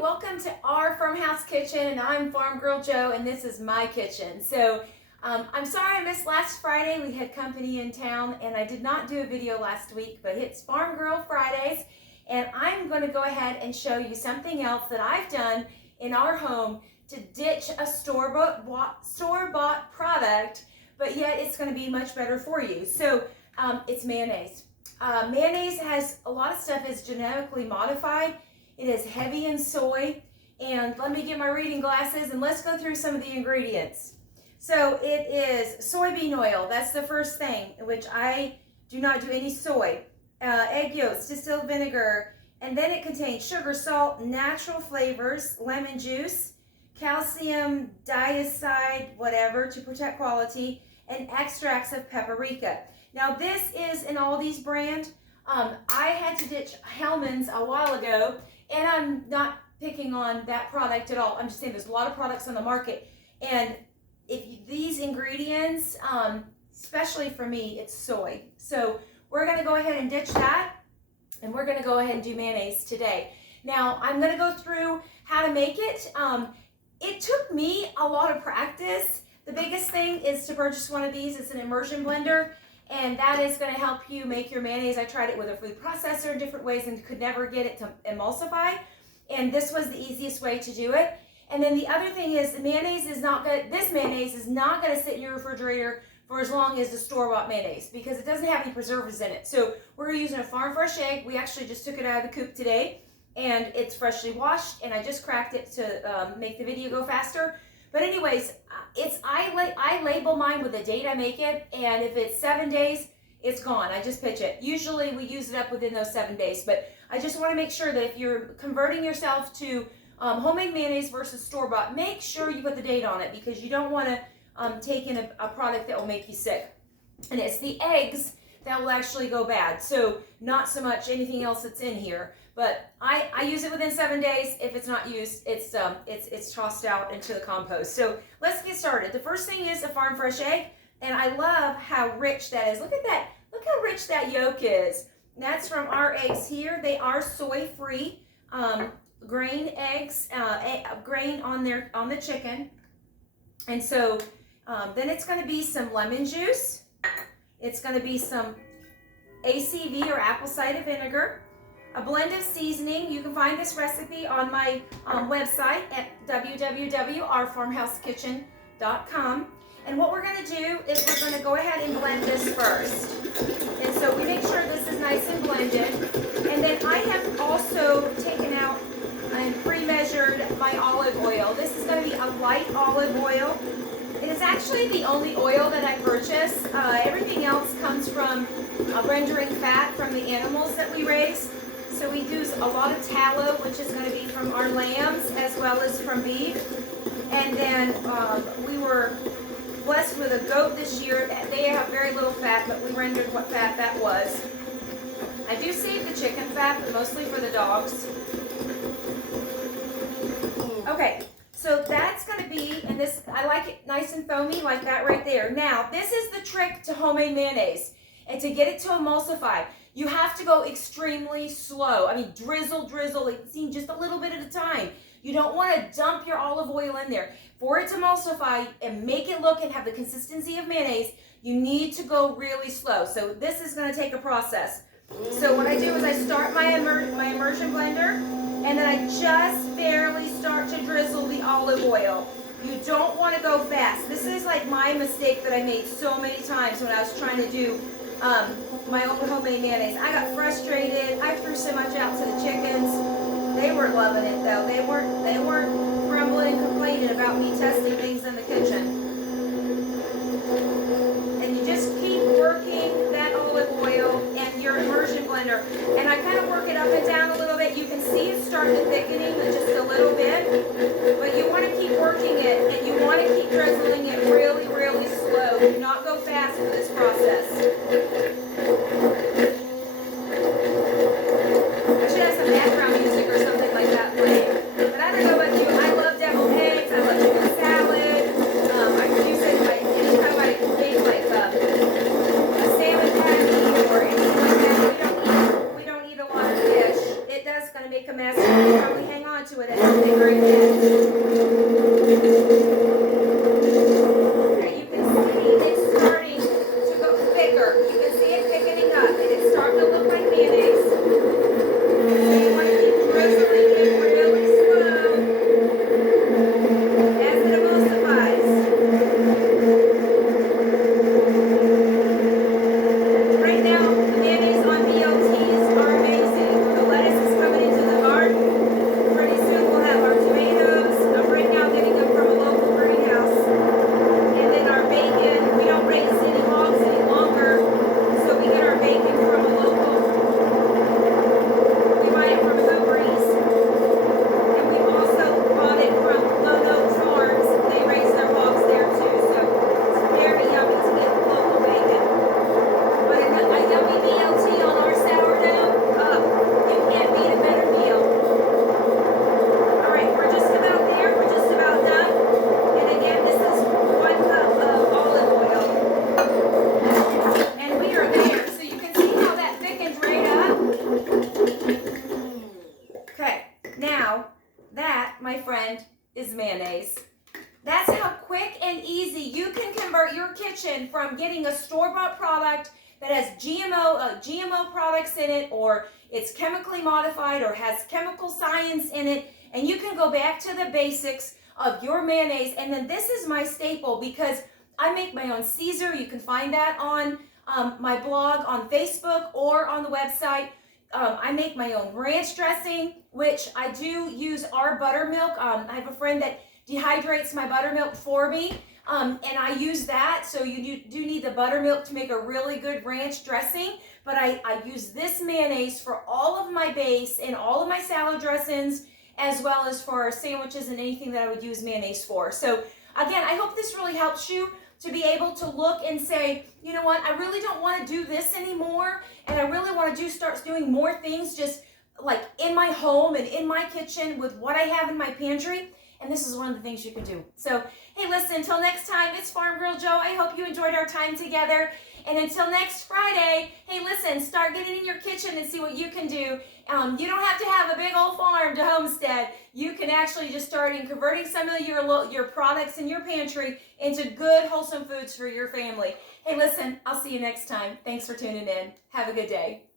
welcome to Our Farmhouse Kitchen, and I'm Farmgirl Jo, and this is my kitchen. So I'm sorry I missed last Friday. We had company in town, and I did not do a video last week, but it's Farmgirl Fridays, and I'm going to go ahead and show you something else that I've done in our home to ditch a store-bought product, but yet it's going to be much better for you. So it's mayonnaise. Mayonnaise has a lot of stuff is genetically modified. It is heavy in soy, and let me get my reading glasses and let's go through some of the ingredients. So it is soybean oil, that's the first thing, which I do not do any soy. Egg yolks, distilled vinegar, and then it contains sugar, salt, natural flavors, lemon juice, calcium diazide, whatever, to protect quality, and extracts of paprika. Now this is an Aldi's brand. I had to ditch Hellmann's a while ago, and I'm not picking on that product at all. I'm just saying there's a lot of products on the market, and these ingredients, especially for me, it's soy. So we're going to go ahead and ditch that, and we're going to go ahead and do mayonnaise today. Now I'm going to go through how to make it. It took me a lot of practice. The biggest thing is to purchase one of these. It's an immersion blender, and that is going to help you make your mayonnaise. I tried it with a food processor in different ways and could never get it to emulsify, and this was the easiest way to do it. And then the other thing is this mayonnaise is not going to sit in your refrigerator for as long as the store-bought mayonnaise because it doesn't have any preservatives in it. So we're using a farm fresh egg. We actually just took it out of the coop today, and it's freshly washed, and I just cracked it to make the video go faster. But anyways, I label mine with the date I make it, and if it's 7 days, it's gone. I just pitch it. Usually we use it up within those 7 days, but I just want to make sure that if you're converting yourself to homemade mayonnaise versus store-bought, make sure you put the date on it because you don't want to take in a product that will make you sick. And it's the eggs that will actually go bad. So not so much anything else that's in here. But I use it within 7 days. If it's not used, it's tossed out into the compost. So let's get started. The first thing is a farm fresh egg, and I love how rich that is. Look at that. Look how rich that yolk is. That's from our eggs here. They are soy-free grain eggs, grain on the chicken. And so then it's going to be some lemon juice. It's going to be some ACV or apple cider vinegar. A blend of seasoning. You can find this recipe on my website at www.ourfarmhousekitchen.com. And what we're going to do is we're going to go ahead and blend this first. And so we make sure this is nice and blended. And then I have also taken out and pre-measured my olive oil. This is going to be a light olive oil. It is actually the only oil that I purchase. Everything else comes from rendering fat from the animals that we raise. So we use a lot of tallow, which is going to be from our lambs as well as from beef. And then we were blessed with a goat this year. They have very little fat, but we rendered what fat that was. I do save the chicken fat, but mostly for the dogs. Okay, so that's going to be, and this, I like it nice and foamy like that right there. Now, this is the trick to homemade mayonnaise. And to get it to emulsify, you have to go extremely slow. I mean, drizzle, like just a little bit at a time. You don't want to dump your olive oil in there. For it to emulsify and make it look and have the consistency of mayonnaise, you need to go really slow. So this is going to take a process. So what I do is I start my immersion blender, and then I just barely start to drizzle the olive oil. You don't want to go fast. This is like my mistake that I made so many times when I was trying to do my own homemade mayonnaise. I got frustrated. I threw so much out to the chickens. They weren't loving it though. They weren't grumbling and complaining about me testing things in the kitchen. And you just keep working that olive oil and your immersion blender. And I kind of work it up and down a little bit. You can see it starting to thickening just a little bit. But you want to keep working it, and you want to keep drizzling it really, really slow. Do not go fast with this process. I should have some background music or something like that playing. But I don't know about you. I love deviled eggs. I love chicken salad. I could use it like anytime I make like a salmon patty or anything like that. We don't eat a lot of fish. It does kind of make a mess. Probably hang on to it as a bigger it gets. Okay, you can see it's starting to go thicker. You can see it thickening up, and it's starting to look like mayonnaise. So you want to keep drizzling it really slow as it emulsifies. Right now, the mayonnaise on BLTs are amazing. The lettuce is coming into the garden. Pretty soon we'll have our tomatoes. I'm right now getting them from a local greenhouse. And then our bacon, we don't raise any hogs any longer, so we get our bacon from a local. We buy it from Hoover's. And we've also bought it from Lono Farms. They raise their hogs there too, so it's very yummy to get local bacon. But a yummy BLT on our sourdough, you can't beat a better meal. All right, we're just about there. We're just about done. And again, this is 1 cup of olive oil. And we are there. So you can see how that thickens right up. Okay, now that, my friend, is mayonnaise. That's how quick and easy you can convert your kitchen from getting a store-bought product that has GMO products in it, or it's chemically modified or has chemical science in it, and you can go back to the basics of your mayonnaise. And then this is my staple because I make my own Caesar. You can find that on my blog on Facebook or on the website. I make my own ranch dressing, which I do use our buttermilk. I have a friend that dehydrates my buttermilk for me, and I use that. So you do need the buttermilk to make a really good ranch dressing, but I use this mayonnaise for all of my base and all of my salad dressings, as well as for sandwiches and anything that I would use mayonnaise for. So again, I hope this really helps you to be able to look and say, you know what, I really don't want to do this anymore, and I really want to start doing more things just like in my home and in my kitchen with what I have in my pantry. And this is one of the things you can do. So, hey, listen, until next time, it's Farmgirl Jo. I hope you enjoyed our time together. And until next Friday, hey, listen, start getting in your kitchen and see what you can do. You don't have to have a big old farm to homestead. You can actually just start in converting some of your products in your pantry into good, wholesome foods for your family. Hey, listen, I'll see you next time. Thanks for tuning in. Have a good day.